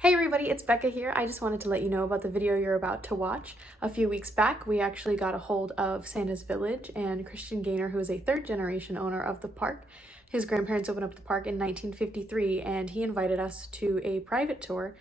Hey everybody, it's Becca here. I just wanted to let you know about the video you're about to watch. A few weeks back, we actually got a hold of Santa's Village, and Christian Gaynor, who is a third generation owner of the park. His grandparents opened up the park in 1953, and he invited us to a private tour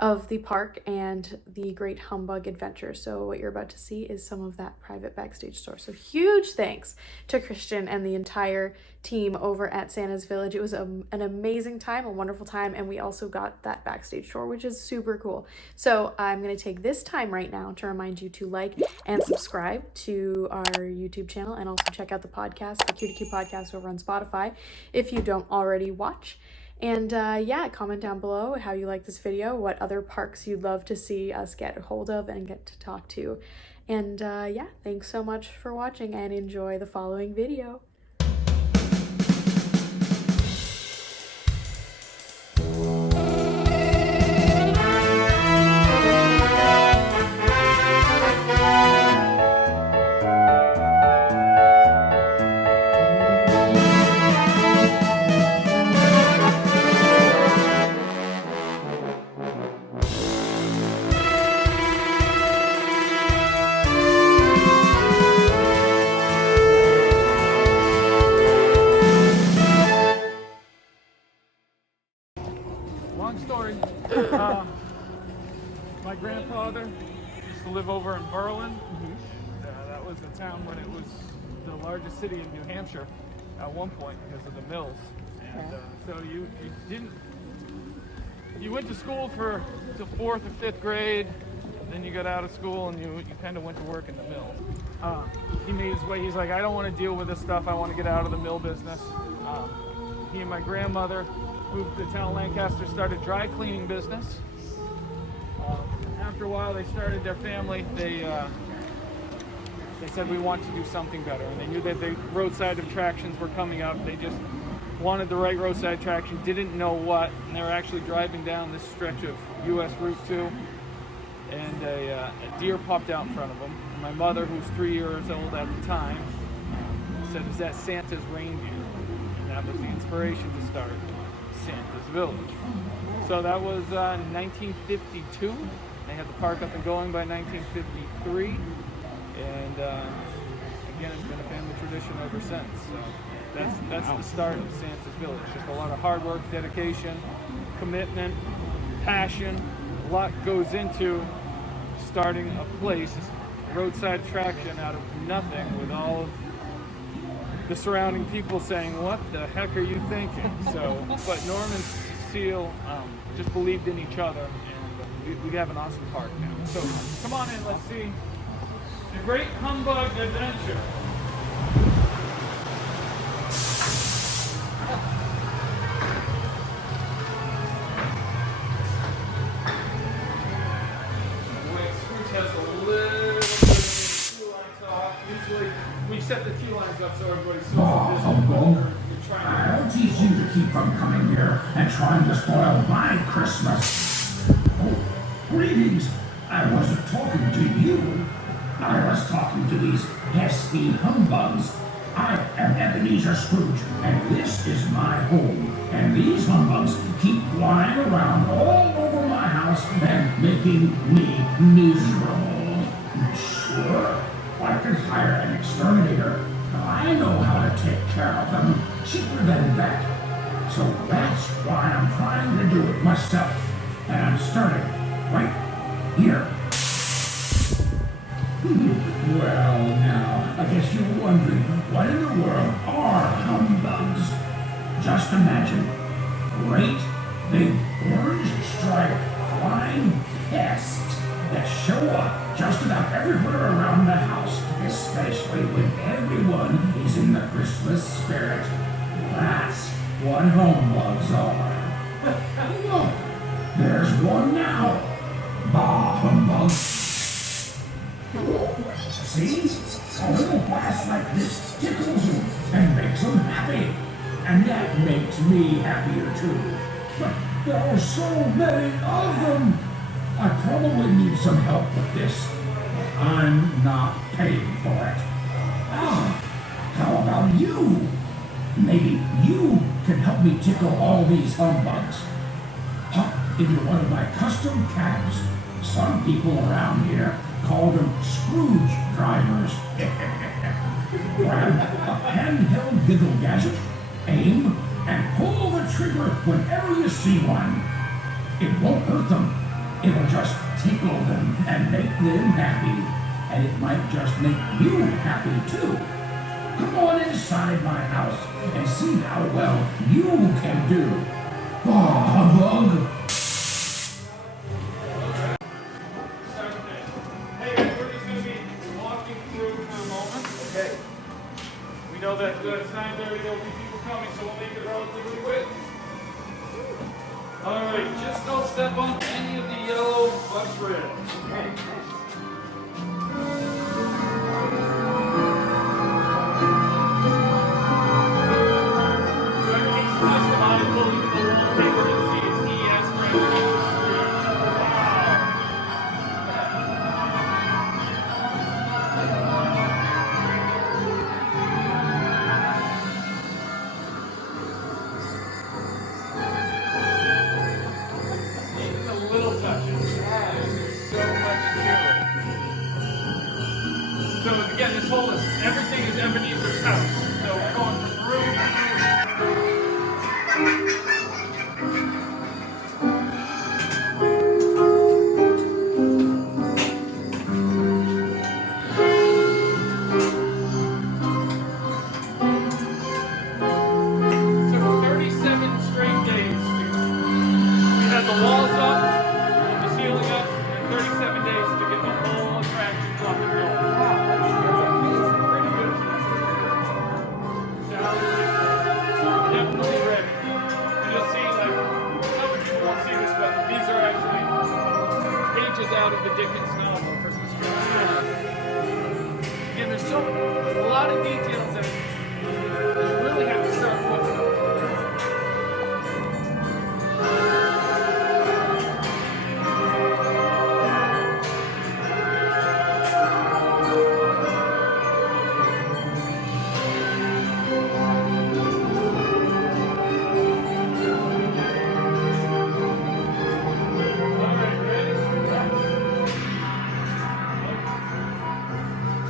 of the park and the Great Humbug Adventure. So what you're about to see is some of that private backstage tour. So huge thanks to Christian and the entire team over at Santa's Village. It was an amazing time, a wonderful time, and we also got that backstage tour, which is super cool. So I'm going to take this time right now to remind you to like and subscribe to our YouTube channel, and also check out the podcast, the Q2Q podcast over on Spotify, if you don't already watch. And yeah, comment down below how you like this video, what other parks you'd love to see us get a hold of and get to talk to. And yeah, thanks so much for watching and enjoy the following video. Long story. My grandfather used to live over in Berlin. That was a town when it was the largest city in New Hampshire at one point because of the mills. And so you went to school for till 4th or 5th grade. Then you got out of school and you kind of went to work in the mills. He made his way. He's like, I don't want to deal with this stuff. I want to get out of the mill business. He and my grandmother moved to town Lancaster, started dry cleaning business. After a while, they started their family. They said, we want to do something better, and they knew that the roadside attractions were coming up. They just wanted the right roadside attraction, didn't know what, and they were actually driving down this stretch of US Route 2, and a deer popped out in front of them. And my mother, who was 3 years old at the time, said, is that Santa's reindeer? And that was the inspiration to start Santa's Village. So that was 1952. They had the park up and going by 1953, and again, it's been a family tradition ever since. So that's the start of Santa's Village. Just a lot of hard work, dedication, commitment, passion. A lot goes into starting a place, a roadside attraction out of nothing, with all of the surrounding people saying, what the heck are you thinking? So, but Norm and Cecile just believed in each other, and we have an awesome park now. So come on in, let's see the Great Humbug Adventure. Wait, Scrooge has a little bit of queue line talk. Usually we set the queue lines up so everybody's social distance. I'll teach you to keep from coming here and trying to spoil my Christmas. Oh, greetings. I wasn't talking to you. I was talking to these pesky humbugs. I am Ebenezer Scrooge, and this is my home. And these humbugs keep flying around all over my house and making me miserable. Sure, I could hire an exterminator. I know how to take care of them cheaper than that. So that's why I'm trying to do it myself. And I'm starting right here. Well, now, I guess you're wondering, what in the world are humbugs? Just imagine, great, big, orange-striped, flying pests that show up just about everywhere around the house, especially when everyone is in the Christmas spirit. That's what humbugs are. Look, there's one now. Bah, humbug. See? A little blast like this tickles you and makes them happy. And that makes me happier too. But there are so many of them. I probably need some help with this. I'm not paying for it. How about you? Maybe you can help me tickle all these humbugs. Huh? into one of my custom cabs. Some people around here call them Scrooge drivers. Grab a handheld giggle gadget, aim, and pull the trigger whenever you see one. It won't hurt them. It'll just tickle them and make them happy. And it might just make you happy too. Come on inside my house and see how well you can do. Oh, humbug! Hey, we're just going to be walking through for a moment. Okay. We know that it's 9:30, there'll be people coming, so we'll make it relatively quick. Alright, just don't step on any of the yellow bus rails. Okay. So again, this whole is everything is Ebenezer's house. So we're going from room to So 37 straight days. We had the walls up, the ceiling up, and 37 days to get the whole attraction up and going. Definitely ready. And you'll see, like, other people won't see this, but these are actually pages out of the Dickens novel, Christmas Carol. Again, there's a lot of details that you really have to start looking at.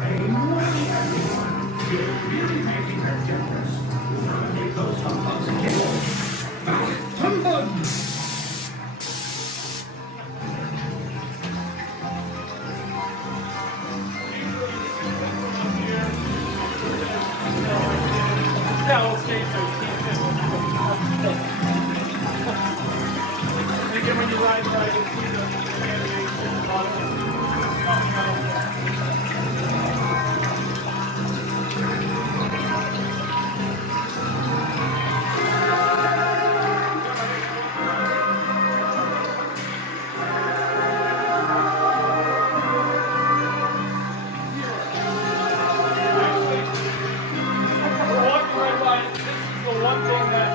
Hey, morning, everyone. You're really making a difference. Make those humbugs giggle. Humbugs! Yeah, we'll stay so and again, when you ride by, you'll see the animation, a lot of it coming out. We're walking right by it. This is the one thing that,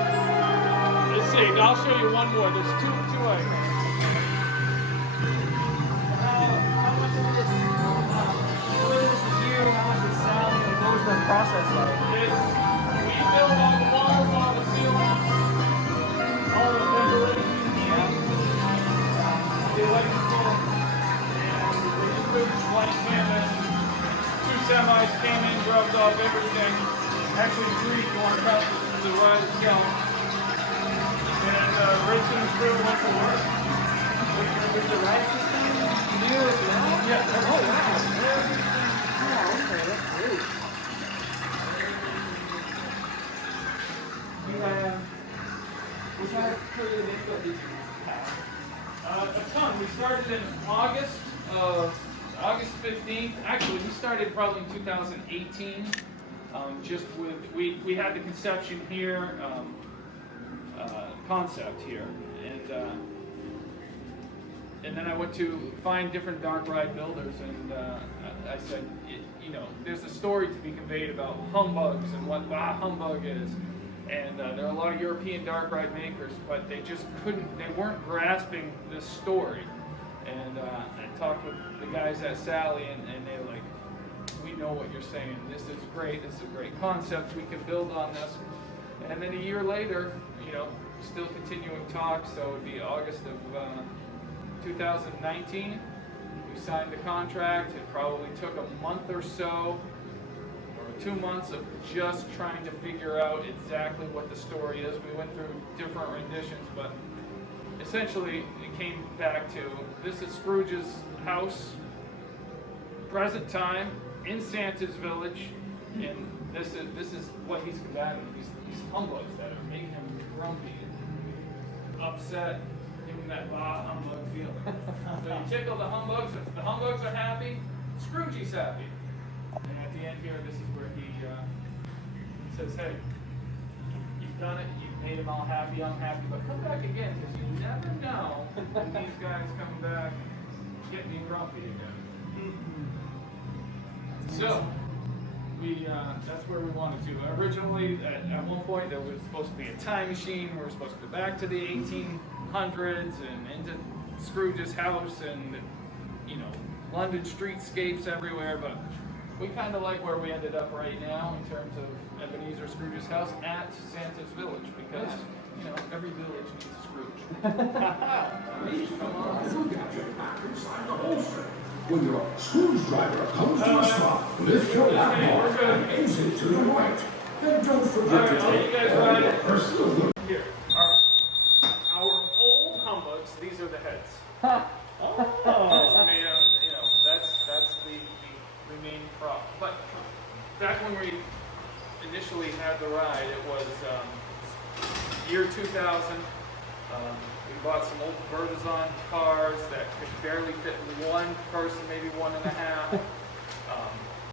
let's see, I'll show you one more. There's two items. How much of this is you? How much is Sally? And what was the process like? We build all the walls, all the ceilings, all the ventilation, the electrical, and we just put blank canvas. Two semis came in, grubbed off everything. Actually, three if you want to count the ride itself. And Rachel and crew went to work. Is the ride system new as well? Yeah. Oh, wow. Oh, okay. That's great. Which kind of creative input did you have? A ton. We started in August 15th. Actually, we started probably in 2018. Just with we had the conception here, concept here, and then I went to find different dark ride builders, and I said, you know, there's a story to be conveyed about humbugs and what humbug is. And there are a lot of European dark ride makers, but they just they weren't grasping this story. And I talked with the guys at Sally, and they're like, we know what you're saying. This is great. This is a great concept. We can build on this. And then a year later, you know, still continuing talks, so it would be August of 2019. We signed the contract. It probably took a month or so, or 2 months of just trying to figure out exactly what the story is. We went through different renditions, but essentially it came back to, this is Scrooge's house, present time, in Santa's village, and this is what he's combating, these humbugs that are making him grumpy, upset, giving him that bah humbug feeling. So you tickle the humbugs. If the humbugs are happy, Scroogey's happy. And at the end here, this is where he says, hey, you've done it, you've made them all happy, I'm happy, but come back again, because you never know when these guys come back and get me grumpy again. So, that's where we wanted to. Originally, at one point, there was supposed to be a time machine. We were supposed to go back to the 1800s and into Scrooge's house and, you know, London streetscapes everywhere, but we kind of like where we ended up right now in terms of Ebenezer Scrooge's house at Santa's village, because, you know, every village needs a Scrooge. When your screwdriver comes to a stop, lift your lap bar and exit to the right. And don't forget to take all your personal look. Here are our old humbugs. These are the heads. Oh. Made out, you know, that's the remaining prop. But back when we initially had the ride, it was year 2000. We bought some old Bertazon cars that could barely fit one person, maybe one and a half.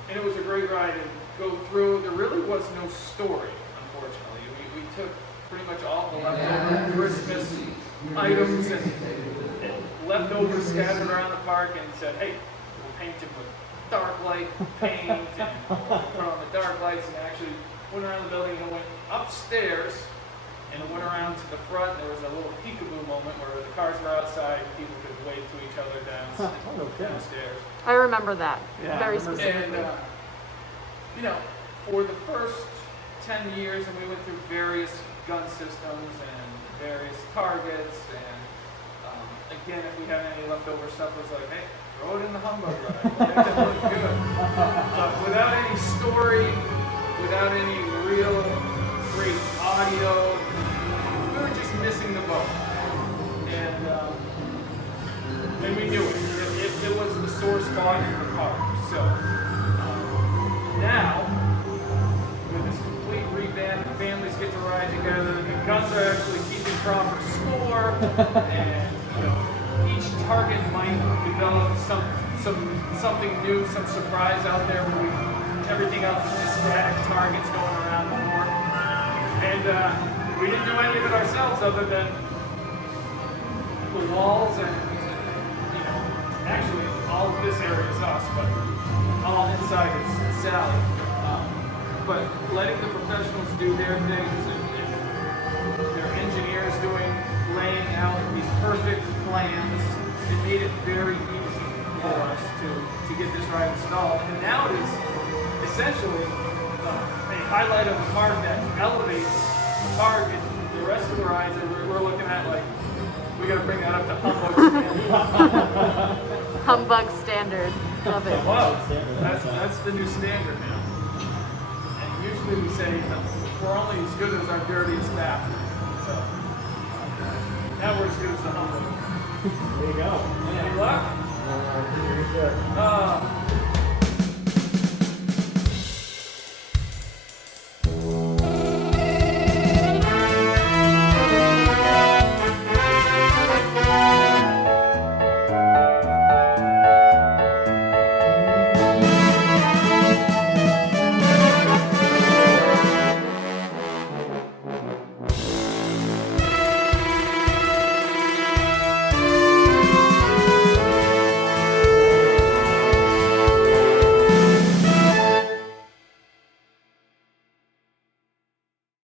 And it was a great ride to go through. There really was no story, unfortunately. We took pretty much all the leftover Christmas items and leftovers scattered around the park and said, hey, we'll paint it with dark light paint and we'll put on the dark lights, and actually went around the building and went upstairs and went around to the front. There was a little peekaboo moment where the cars were outside and people could wave to each other downstairs. I remember that very And, specifically. you know, for the first 10 years, and we went through various gun systems and various targets, and again, if we had any leftover stuff, it was like, hey, throw it in the humbug ride, make it look good. But without any story, without any real great audio, we were just missing the boat. And we knew it. It was the sore spot in the park. So now, with this complete revamp, the families get to ride together, the guns are actually keeping proper score, and you know, each target might develop something new, some surprise out there where everything else is just static targets going around the board. And we didn't do any of it ourselves other than the walls and, you know, actually all of this area is us, but all inside is Sally. But letting the professionals do their things and their engineers laying out these perfect plans, it made it very easy for us to get this ride installed. And now it is essentially a highlight of the park that elevates the park, and the rest of the rides that we're looking at, like, we gotta bring that up to Humbug standard. Humbug standard. Love it. Wow, that's the new standard now. And usually we say we're only as good as our dirtiest bathroom. So now we're as good as the Humbug. There you go. Any luck? Pretty good. Oh,